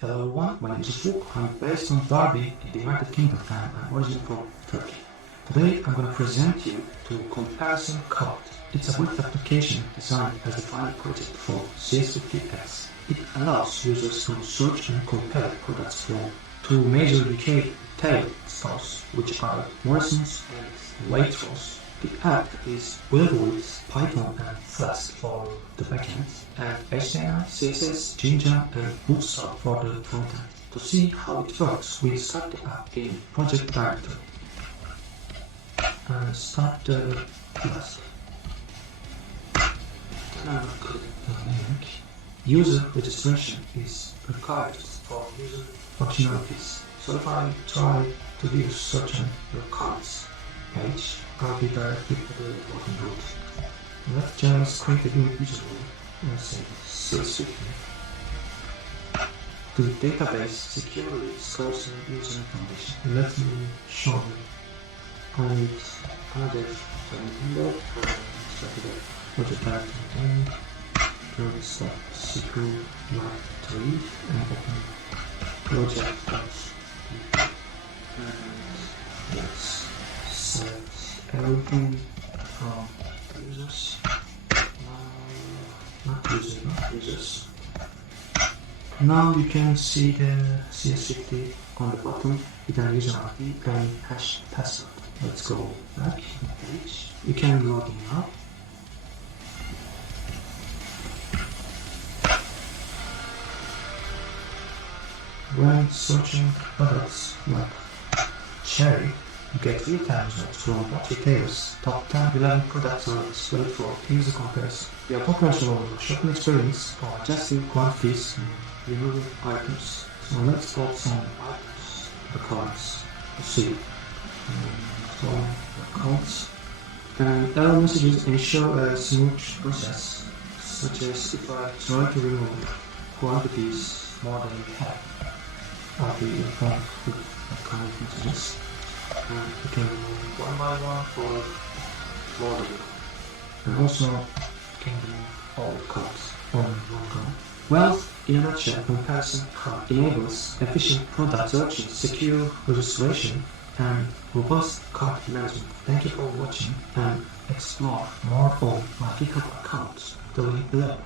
Hello everyone, my name is Ufuk. I'm based on Derby in the United Kingdom and I'm originally from Turkey. Today I'm going to present you to Comparison Cart. It's a web application designed as a final project for CS50x. It allows users to search and compare products from two major UK retail stores, which are Morrisons and Waitrose. The app is built with Python and Flask for the backend, and HTML, CSS, Jinja, and Bootstrap for the frontend. To see how it works, we start the app in Project Directory. Start the Flask. Then click the link. User registration is required for user functionalities. So if I try to use search your cards page, I'll be directly to the login route. Let's just create a new user role. Let's say CS50. To the database, securely stores the user information. Let me show you. I need another window for project directory and project secure directory and open project. And let's set everything from users. Not users. Now you can see the CS50 on the bottom with an user ID and hash password. Let's go back to the page. You can log in now. When searching products like cherry, you get real-time results from what retailers, top 10, 11 products are displayed for user comparison. You have full control over shopping experience for adjusting quantities and removing items. So let's put some items, the cards, to see. So the cards. And error messages ensure a smooth process, such as if I try to remove quantities more than we have. I'll be informed with that kind of messages. And you can remove one by one for more than one. And also you can remove all the cards on one go. Well, in a nutshell, Comparison Cart enables efficient product searching, secure registration, and robust cart management. Thank you for watching and explore more on my GitHub account, the link below.